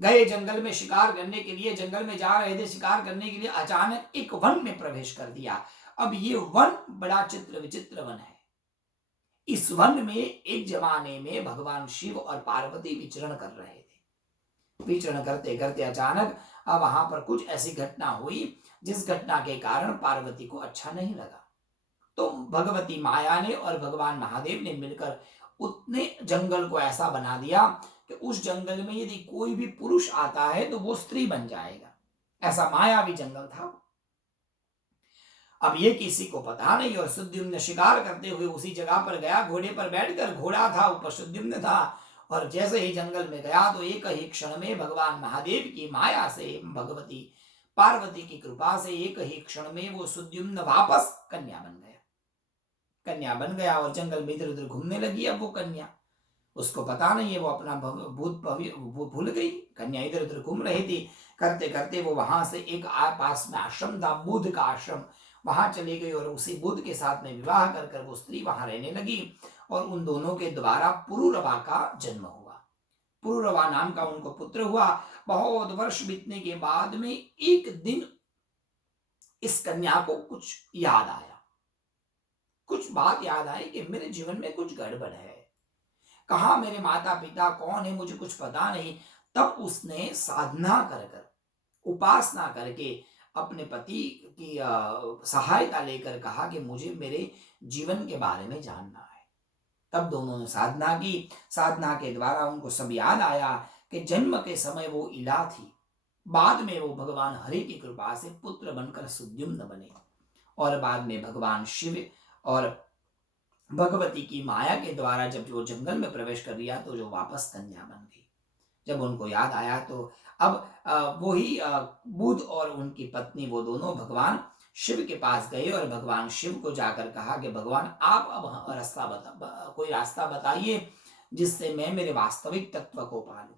गए जंगल में शिकार करने के लिए, जंगल में जा रहे थे शिकार करने के लिए, अचानक एक वन में प्रवेश कर दिया। अब ये वन बड़ा चित्र विचित्र वन है। इस वन में एक जमाने में भगवान शिव और पार्वती विचरण कर रहे थे। विचरण करते करते अचानक अब वहां पर कुछ ऐसी घटना हुई जिस घटना के कारण पार्वती को अच्छा नहीं लगा। तो भगवती माया ने और भगवान महादेव ने मिलकर उतने जंगल को ऐसा बना दिया कि उस जंगल में यदि कोई भी पुरुष आता है तो वो स्त्री बन जाएगा। ऐसा मायावी जंगल था। अब ये किसी को पता नहीं, और सुद्युम्न शिकार करते हुए उसी जगह पर गया, घोड़े पर बैठकर, घोड़ा था ऊपर सुद्युम्न था, और जैसे ही जंगल में गया तो एक ही क्षण में भगवान महादेव की माया से, भगवती पार्वती की कृपा से एक ही क्षण में वो सुद्युम्न वापस कन्या बन गया। कन्या बन गया और जंगल में इधर उधर घूमने लगी। अब वो कन्या, उसको पता नहीं है, वो अपना भूत भूल गई। कन्या इधर उधर घूम रही थी। करते करते वो वहां से एक पास में आश्रम था, बुद्ध का आश्रम, वहां चली गई और उसी बुद्ध के साथ में विवाह कर कर वो स्त्री वहां रहने लगी। और उन दोनों के द्वारा पुरुरवा का जन्म हुआ। पुरुरवा नाम का उनको पुत्र हुआ। बहुत वर्ष बीतने के बाद में एक दिन इस कन्या को कुछ याद आया, कुछ बात याद आई कि मेरे जीवन में कुछ गड़बड़ है, कहा मेरे माता पिता कौन है मुझे कुछ पता नहीं। तब उसने साधना कर कर, उपासना करके अपने पति की सहायता लेकर कहा कि मुझे मेरे जीवन के बारे में जानना है। तब दोनों ने साधना की। साधना के द्वारा उनको सब याद आया कि जन्म के समय वो इला थी, बाद में वो भगवान हरि की कृपा से पुत्र बनकर सुद्युम्न बने, और बाद में भगवान शिव और भगवती की माया के द्वारा जब वो जंगल में प्रवेश कर दिया तो जो वापस कन्या बन गई। जब उनको याद आया तो अब वही बुध और उनकी पत्नी वो दोनों भगवान शिव के पास गए और भगवान शिव को जाकर कहा कि भगवान आप अब कोई रास्ता बताइए जिससे मैं मेरे वास्तविक तत्व को पालूं।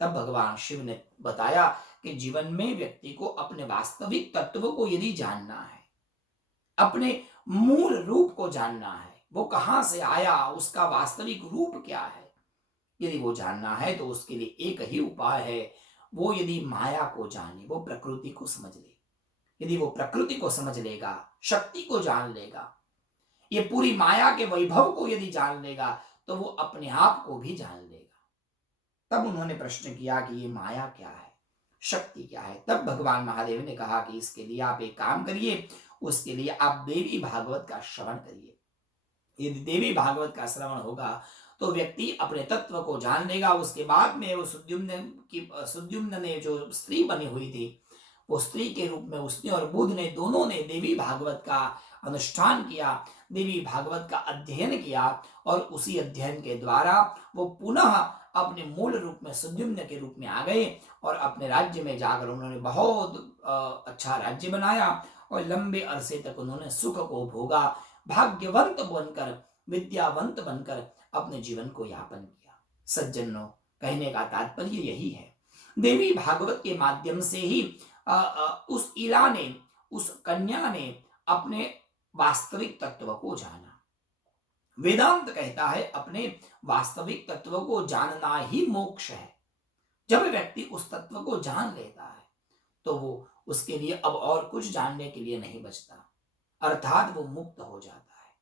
तब भगवान शिव ने बताया कि जीवन में व्यक्ति को अपने वास्तविक तत्व को यदि जानना है, अपने मूल रूप को जानना है, वो कहां से आया, उसका वास्तविक रूप क्या है, यदि वो जानना है तो उसके लिए एक ही उपाय है, वो यदि माया को जाने, वो प्रकृति को समझ ले। यदि वो प्रकृति को समझ लेगा, शक्ति को जान लेगा, ये पूरी माया के वैभव को यदि जान लेगा तो वो अपने आप को भी जान लेगा। तब उन्होंने प्रश्न किया कि ये माया क्या है, शक्ति क्या है। तब भगवान महादेव ने कहा कि इसके लिए आप एक काम करिए, उसके लिए आप देवी भागवत का श्रवण करिए। यदि देवी भागवत का श्रवण होगा तो व्यक्ति अपने तत्व को जान लेगा। उसके बाद में वो सुद्युम्न ने जो स्त्री बनी हुई थी, वो स्त्री के रूप में उसने और बुध ने दोनों ने देवी भागवत का अनुष्ठान किया, देवी भागवत का अध्ययन किया, और उसी अध्ययन के द्वारा वो पुनः अपने मूल रूप में सुद्युम्न के रूप में आ गए और अपने राज्य में जाकर उन्होंने बहुत अच्छा राज्य बनाया और लंबे अरसे तक उन्होंने सुख को भोगा। भाग्यवंत बनकर, विद्यावंत बनकर अपने जीवन को यापन किया। सज्जनों, कहने का तात्पर्य यही है, देवी भागवत के माध्यम से ही उस इला ने, उस कन्या ने अपने वास्तविक तत्व को जाना। वेदांत कहता है अपने वास्तविक तत्व को जानना ही मोक्ष है। जब व्यक्ति उस तत्व को जान लेता है तो वो उसके लिए अब और कुछ जानने के लिए नहीं बचता, अर्थात वो मुक्त हो जाता है।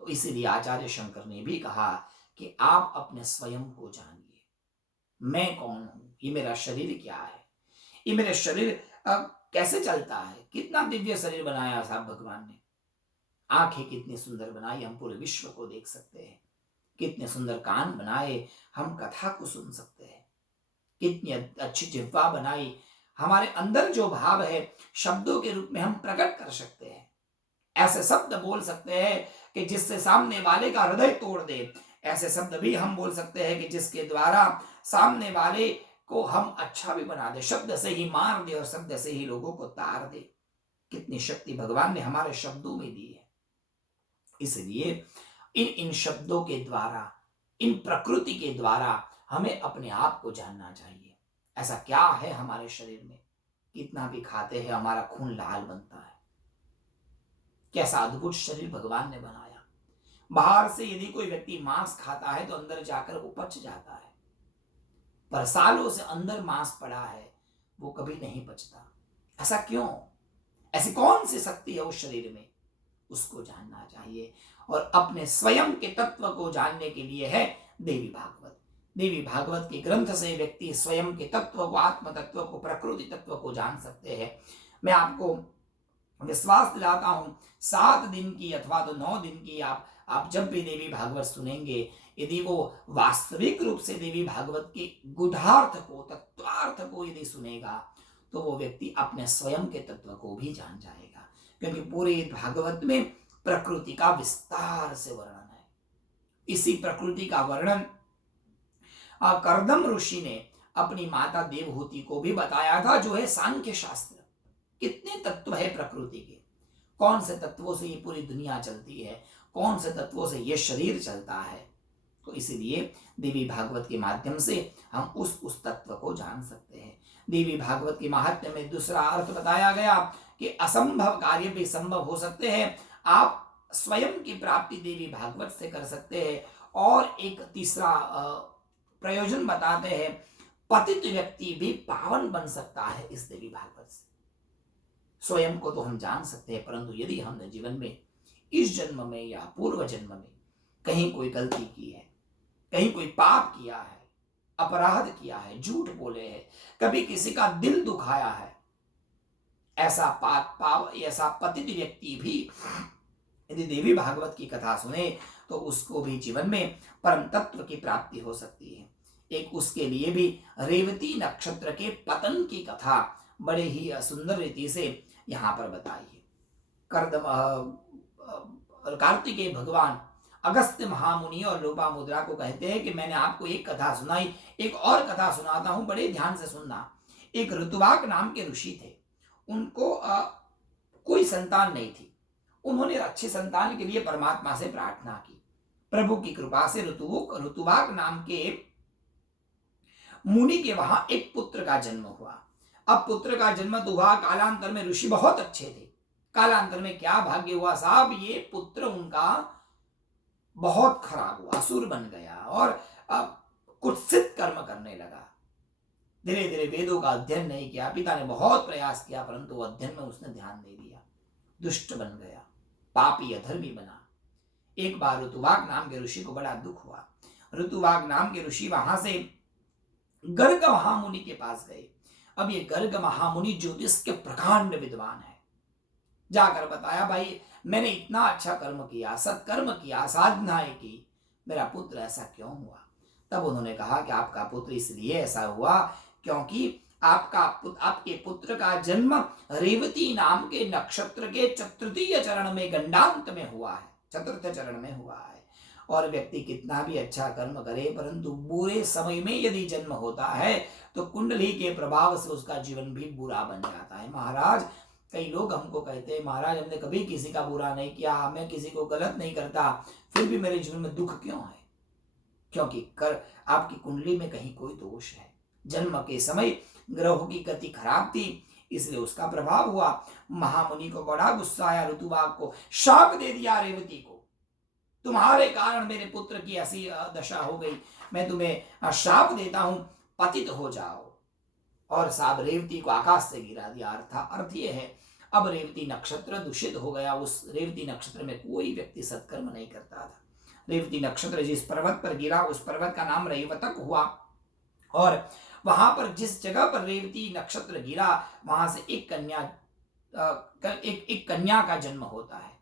तो इसीलिए आचार्य शंकर ने भी कहा कि आप अपने स्वयं को जानिए। मैं कौन हूं, ये मेरा शरीर क्या है, ये मेरा शरीर कैसे चलता है, कितना दिव्य शरीर बनाया साहब भगवान ने। आंखें कितनी सुंदर बनाई, हम पूरे विश्व को देख सकते हैं। कितने सुंदर कान बनाए, हम कथा को सुन सकते हैं। कितनी अच्छी जिह्वा बनाई, हमारे अंदर जो भाव है शब्दों के रूप में हम प्रकट कर सकते हैं। ऐसे शब्द बोल सकते हैं कि जिससे सामने वाले का हृदय तोड़ दे। ऐसे शब्द भी हम बोल सकते हैं कि जिसके द्वारा सामने वाले को हम अच्छा भी बना दे, शब्द से ही मार दे और शब्द से ही लोगों को तार दे। कितनी शक्ति भगवान ने हमारे शब्दों में दी है। इसलिए इन शब्दों के द्वारा, इन प्रकृति के द्वारा हमें अपने आप को जानना चाहिए। ऐसा क्या है हमारे शरीर में, कितना भी खाते हैं हमारा खून लाल बनता है। कैसा अद्भुत शरीर भगवान ने बनाया। बाहर से यदि कोई व्यक्ति मांस खाता है तो अंदर जाकर वो पच जाता है। पर सालों से अंदर मांस पड़ा है, वो कभी नहीं पचता। ऐसा क्यों? ऐसी कौन सी शक्ति है उस शरीर में? उसको जानना चाहिए। और अपने स्वयं के तत्व को जानने के लिए है देवी भागवत। देवी भागवत के ग्रंथ से व्यक्ति स्वयं के तत्व को, आत्म तत्व को, प्रकृति तत्व को जान सकते हैं। मैं आपको विश्वास दिलाता हूं, 7 दिन की अथवा तो 9 दिन की आप जब भी देवी भागवत सुनेंगे, यदि वो वास्तविक रूप से देवी भागवत के गुढ़ार्थ को, तत्वार्थ को यदि सुनेगा, तो वो व्यक्ति अपने स्वयं के तत्व को भी जान जाएगा। क्योंकि पूरे भागवत में प्रकृति का विस्तार से वर्णन है। इसी प्रकृति का वर्णन कर्दम ऋषि ने अपनी माता देवहूति को भी बताया था, जो है सांख्य शास्त्र। कितने तत्व है प्रकृति के, कौन से तत्वों से ये पूरी दुनिया चलती है, कौन से तत्वों से ये शरीर चलता है। तो इसीलिए देवी भागवत के माध्यम से हम उस तत्व को जान सकते हैं। देवी भागवत के महात्म्य में दूसरा अर्थ बताया गया कि असंभव कार्य भी संभव हो सकते हैं। आप स्वयं की प्राप्ति देवी भागवत से कर सकते हैं। और एक तीसरा प्रयोजन बताते हैं, पतित व्यक्ति भी पावन बन सकता है इस देवी भागवत से। स्वयं को तो हम जान सकते हैं, परंतु यदि हमने जीवन में इस जन्म में या पूर्व जन्म में कहीं कोई गलती की है, कहीं कोई पाप किया है, अपराध किया है, झूठ बोले हैं, कभी किसी का दिल दुखाया है, ऐसा पतित व्यक्ति भी यदि देवी भागवत की कथा सुने तो उसको भी जीवन में परम तत्व की प्राप्ति हो सकती है। एक उसके लिए भी रेवती नक्षत्र के पतन की कथा बड़े ही सुंदर रीति से यहाँ पर बताई है। कार्तिकेय भगवान अगस्त्य महामुनि और लोपामुद्रा को कहते हैं कि मैंने आपको एक कथा सुनाई, एक और कथा सुनाता हूं, बड़े ध्यान से सुनना। एक ऋतुवाक नाम के ऋषि थे, उनको कोई संतान नहीं थी। उन्होंने अच्छी संतान के लिए परमात्मा से प्रार्थना की। प्रभु की कृपा से ऋतुवाक नाम के मुनि के वहां एक पुत्र का जन्म हुआ। अब पुत्र का जन्म तो हुआ, कालांतर में ऋषि बहुत अच्छे थे। कालांतर में क्या भाग्य हुआ साहब, ये पुत्र उनका बहुत खराब हुआ, असुर बन गया और कुत्सित कर्म करने लगा। धीरे धीरे वेदों का अध्ययन नहीं किया। पिता ने बहुत प्रयास किया, परंतु अध्ययन में उसने ध्यान नहीं दिया। दुष्ट बन गया, पापी अधर्मी बना। एक बार ऋतुवाक नाम के ऋषि को बड़ा दुख हुआ। ऋतुवाक नाम के ऋषि वहां से गर्ग महामुनि के पास गए। अब ये गर्ग महामुनि ज्योतिष के प्रकांड विद्वान है। जाकर बताया, भाई मैंने इतना अच्छा कर्म किया, सत्कर्म किया, साधनाएं की, मेरा पुत्र ऐसा क्यों हुआ? तब उन्होंने कहा कि आपका पुत्र इसलिए ऐसा हुआ क्योंकि आपके पुत्र का जन्म रेवती नाम के नक्षत्र के चतुर्थीय चरण में, गंडांत में हुआ है, चतुर्थ चरण में हुआ है। और व्यक्ति कितना भी अच्छा कर्म करे, परंतु बुरे समय में यदि जन्म होता है तो कुंडली के प्रभाव से उसका जीवन भी बुरा बन जाता है। महाराज, कई लोग हमको कहते हैं, महाराज हमने कभी किसी का बुरा नहीं किया, मैं किसी को गलत नहीं करता, फिर भी मेरे जीवन में दुख क्यों है? क्योंकि आपकी कुंडली में कहीं कोई दोष है। जन्म के समय ग्रहों की गति खराब थी, इसलिए उसका प्रभाव हुआ। महामुनि को बड़ा गुस्सा आया, ऋतुवाक को शाप दे दिया रेवती को, तुम्हारे कारण मेरे पुत्र की ऐसी दशा हो गई, मैं तुम्हें शाप देता हूं, पतित हो जाओ। और साहब रेवती को आकाश से गिरा दिया। अर्थ ये है, अब रेवती नक्षत्र दूषित हो गया। उस रेवती नक्षत्र में कोई व्यक्ति सत्कर्म नहीं करता था। रेवती नक्षत्र जिस पर्वत पर गिरा, उस पर्वत का नाम रैवतक हुआ। और वहां पर जिस जगह पर रेवती नक्षत्र गिरा, वहां से एक कन्या का जन्म होता है।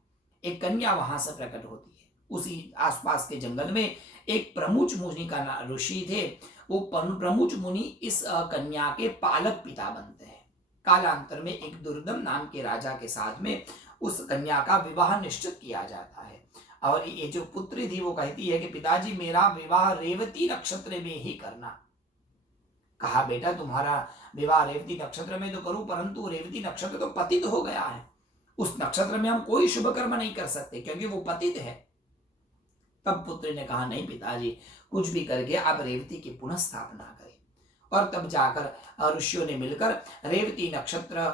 एक कन्या वहां से प्रकट होती है। उसी आसपास के जंगल में एक प्रमुच मुनि का ऋषि थे। वो प्रमुच मुनि इस कन्या के पालक पिता बनते हैं। कालांतर में एक दुर्दम नाम के राजा के साथ में उस कन्या का विवाह निश्चित किया जाता है। और ये जो पुत्री थी वो कहती है कि पिताजी मेरा विवाह रेवती नक्षत्र में ही करना। कहा बेटा तुम्हारा विवाह रेवती नक्षत्र में तो करूं, परंतु रेवती नक्षत्र तो पतित हो गया है, उस नक्षत्र में हम कोई शुभ कर्म नहीं कर सकते क्योंकि वो पतित है। तब पुत्र ने कहा नहीं पिताजी, कुछ भी करके आप रेवती की पुनः स्थापना करें। और तब जाकर ऋषियों ने मिलकर रेवती नक्षत्र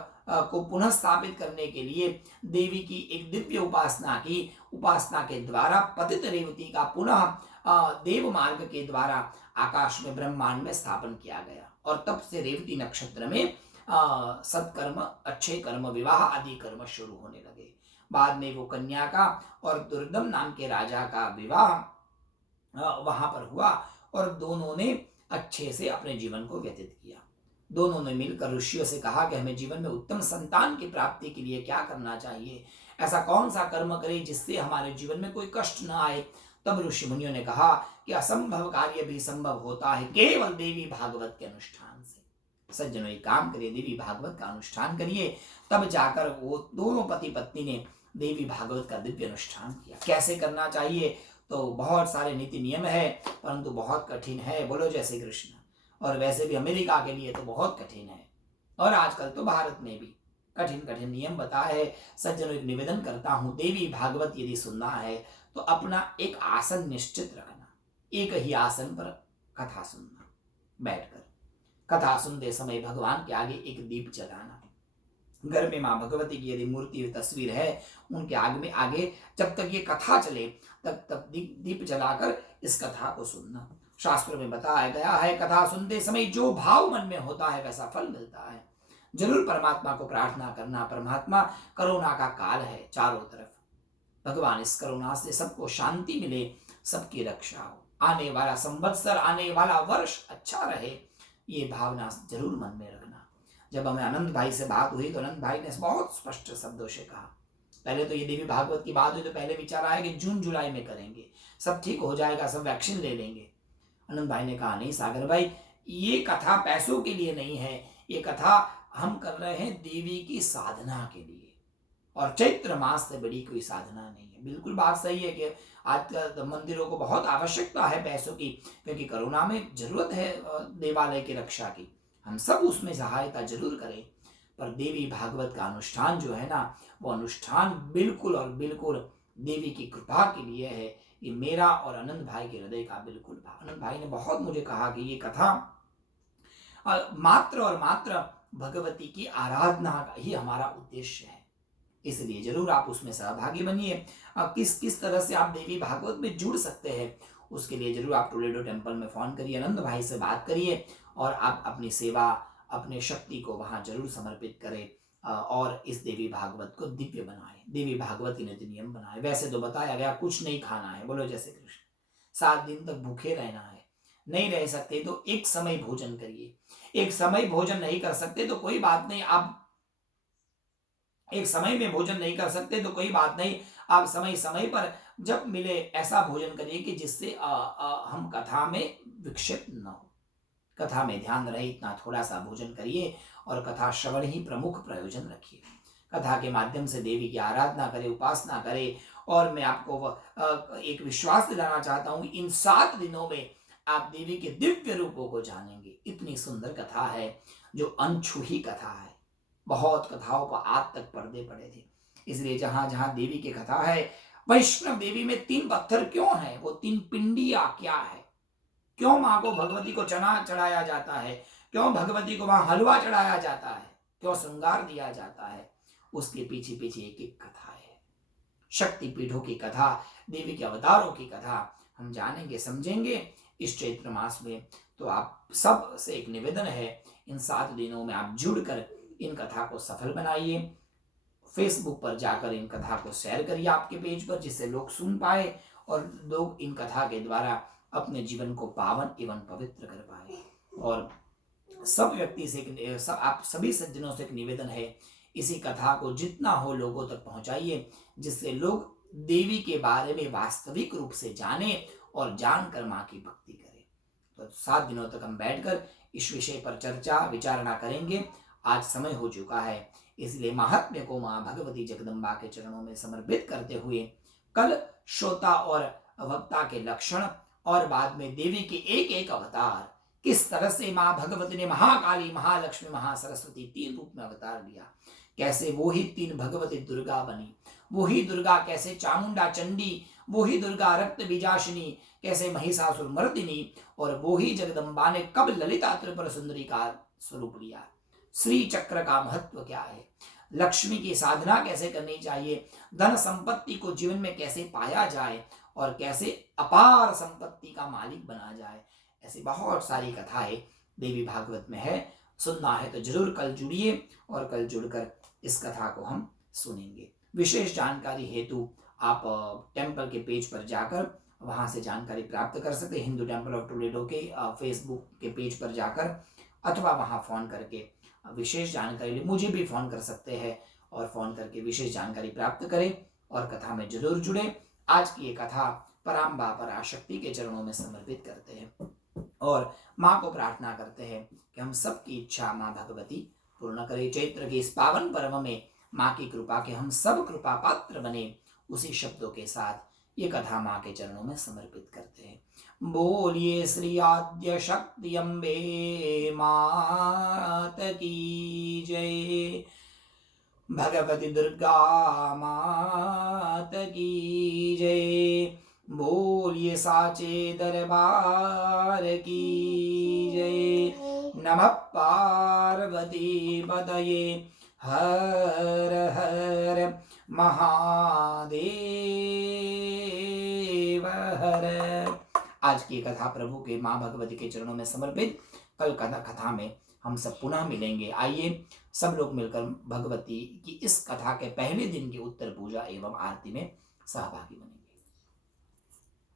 को पुनः स्थापित करने के लिए देवी की एक दिव्य उपासना की। उपासना के द्वारा पतित रेवती का पुनः देव मार्ग के द्वारा आकाश में ब्रह्मांड में स्थापन किया गया और तब से रेवती नक्षत्र में सत्कर्म, अच्छे कर्म, विवाह आदि कर्म शुरू होने लगे। बाद में वो कन्या का और दुर्दम नाम के राजा का विवाह वहां पर हुआ और दोनों ने अच्छे से अपने जीवन को व्यतीत किया। दोनों ने मिलकर ऋषियों से कहा कि हमें जीवन में उत्तम संतान की प्राप्ति के लिए क्या करना चाहिए, ऐसा कौन सा कर्म करें जिससे हमारे जीवन में कोई कष्ट न आए। तब ऋषि मुनियों ने कहा कि असंभव कार्य भी संभव होता है केवल देवी भागवत के अनुष्ठान से। सज्जनों, एक काम करिए, देवी भागवत का अनुष्ठान करिए। तब जाकर वो दोनों पति पत्नी ने देवी भागवत का दिव्य अनुष्ठान किया। कैसे करना चाहिए, तो बहुत सारे नीति नियम है, परंतु बहुत कठिन है। बोलो जय श्री कृष्ण। और वैसे भी अमेरिका के लिए तो बहुत कठिन है, और आजकल तो भारत में भी कठिन कठिन नियम बताए। सज्जनों, एक निवेदन करता हूं, देवी भागवत यदि सुनना है तो अपना एक आसन निश्चित रखना, एक ही आसन पर कथा सुनना, बैठकर कथा सुनते समय भगवान के आगे एक दीप जलाना। घर में माँ भगवती की यदि मूर्ति तस्वीर है, उनके आगे जब तक ये कथा चले तब तक दीप जलाकर इस कथा को सुनना। शास्त्रों में बताया गया है, कथा सुनते समय जो भाव मन में होता है वैसा फल मिलता है। जरूर परमात्मा को प्रार्थना करना। परमात्मा कोरोना का काल है चारों तरफ, भगवान इस कोरोना से सबको शांति मिले, सबकी रक्षा हो, आने वाला संवत्सर, आने वाला वर्ष अच्छा रहे, ये भावना जरूर मन में रखना। जब हमें अनंत भाई से बात हुई तो अनंत भाई ने बहुत स्पष्ट शब्दों से कहा, पहले तो ये देवी भागवत की बात हुई तो पहले विचार आया कि जून जुलाई में करेंगे, सब ठीक हो जाएगा, सब वैक्सीन ले लेंगे। अनंत भाई ने कहा, नहीं सागर भाई, ये कथा पैसों के लिए नहीं है, ये कथा हम कर रहे हैं देवी की साधना के लिए, और चैत्र मास से बड़ी कोई साधना नहीं है। बिल्कुल बात सही है कि आज मंदिरों को बहुत आवश्यकता है पैसों की, क्योंकि कोरोना में जरूरत है देवालय की रक्षा की, हम सब उसमें सहायता जरूर करें। पर देवी भागवत का अनुष्ठान जो है ना, वो अनुष्ठान बिल्कुल और बिल्कुल देवी की कृपा के लिए है। ये मेरा और अनंत भाई के हृदय का बिल्कुल भाव। अनंत भाई ने बहुत मुझे कहा कि ये कथा मात्र और मात्र भगवती की आराधना का ही हमारा उद्देश्य है, इसलिए जरूर आप उसमें सहभागी बनिए। किस तरह से आप देवी भागवत में जुड़ सकते हैं, उसके लिए जरूर आप टोलेडो टेम्पल में फोन करिए, आनंद भाई से बात करिए, और आप अपनी सेवा, अपने शक्ति को वहां जरूर समर्पित करें, और इस देवी भागवत को दिव्य बनाए, देवी भागवत नीति नियम बनाए। वैसे तो बताया गया कुछ नहीं खाना है, बोलो जैसे कृष्ण, 7 दिन तक भूखे रहना है, नहीं रह सकते तो एक समय भोजन करिए। एक समय भोजन नहीं कर सकते तो कोई बात नहीं, आप एक समय में भोजन नहीं कर सकते तो कोई बात नहीं, आप समय समय पर जब मिले ऐसा भोजन करिए कि जिससे हम कथा में विक्षिप्त न हो, कथा में ध्यान रहे, इतना थोड़ा सा भोजन करिए और कथा श्रवण ही प्रमुख प्रयोजन रखिए। कथा के माध्यम से देवी की आराधना करें, उपासना करें। और मैं आपको एक विश्वास दिलाना चाहता हूं, इन 7 दिनों में आप देवी के दिव्य रूपों को जानेंगे। इतनी सुंदर कथा है जो अनछुई कथा है, बहुत कथाओं पर आज तक पर्दे पड़े थे, इसलिए जहां जहां देवी की कथा है, वैष्णव देवी में 3 पत्थर क्यों है, वो 3 पिंडियां क्या है, क्यों माँ को भगवती को चना चढ़ाया जाता है, क्यों भगवती को वहां हलवा चढ़ाया जाता है, क्यों श्रृंगार दिया जाता है, उसके पीछे पीछे एक एक कथा है। शक्ति पीठों की कथा, देवी के अवतारों की कथा हम जानेंगे, समझेंगे इस चैत्र मास में। तो आप सब से एक निवेदन है, इन 7 दिनों में आप जुड़कर इन कथा को सफल बनाइए। फेसबुक पर जाकर इन कथा को शेयर करिए आपके पेज पर, जिससे लोग सुन पाए और लोग इन कथा के द्वारा अपने जीवन को पावन एवं पवित्र कर पाए। और सब व्यक्ति से आप सभी सज्जनों से एक निवेदन है, इसी कथा को जितना हो लोगों तक पहुंचाइए, जिससे लोग देवी के बारे में वास्तविक रूप से जाने और जानकर माँ की भक्ति करें। तो 7 दिनों तक हम बैठकर इस विषय पर चर्चा विचारणा करेंगे। आज समय हो चुका है, इसलिए महात्म्य को माँ भगवती जगदम्बा के चरणों में समर्पित करते हुए कल श्रोता और वक्ता के लक्षण और बाद में देवी के एक एक अवतार, किस तरह से माँ भगवती ने महाकाली, महालक्ष्मी, महासरस्वती 3 रूप में अवतार लिया, कैसे वो ही 3 भगवती दुर्गा बनी, वो ही दुर्गा कैसे चामुंडा चंडी, वो ही दुर्गा रक्त बीजाशिनी कैसे महिषासुर मर्दिनी, और वो ही जगदम्बा ने कब ललिता त्रिपुर सुंदरी का स्वरूप लिया, श्री चक्र का महत्व क्या है, लक्ष्मी की साधना कैसे करनी चाहिए, धन संपत्ति को जीवन में कैसे पाया जाए, और कैसे अपार संपत्ति का मालिक बना जाए। ऐसी बहुत सारी कथाएं देवी भागवत में है। सुनना है तो जरूर कल जुड़िए और कल जुड़कर इस कथा को हम सुनेंगे। विशेष जानकारी हेतु आप टेम्पल के पेज पर जाकर वहां से जानकारी प्राप्त कर सकते हैं। हिंदू टेम्पल ऑफ टोलेडो के फेसबुक के पेज पर जाकर, अथवा वहां फोन करके विशेष जानकारी लिए मुझे भी फोन कर सकते हैं और फोन करके विशेष जानकारी प्राप्त करें और कथा में जरूर जुड़े। आज की ये कथा पराम्बा पराशक्ति के चरणों में समर्पित करते हैं और माँ को प्रार्थना करते हैं कि हम सबकी इच्छा माँ भगवती पूर्ण करे। चैत्र के इस पावन पर्व में माँ की कृपा के हम सब कृपा पात्र बने, उसी शब्दों के साथ ये कथा माँ के चरणों में समर्पित करते हैं। बोलिए श्री आद्य शक्ति अम्बे मात की जय, भगवती दुर्गा मात की जय, बोलिए साचे दरबार की जय। नमः पार्वती पतये हर हर महादेव हर। आज की कथा प्रभु के माँ भगवती के चरणों में समर्पित। कल कथा में हम सब पुनः मिलेंगे। आइए सब लोग मिलकर भगवती की इस कथा के पहले दिन की उत्तर पूजा एवं आरती में सहभागी बनेंगे।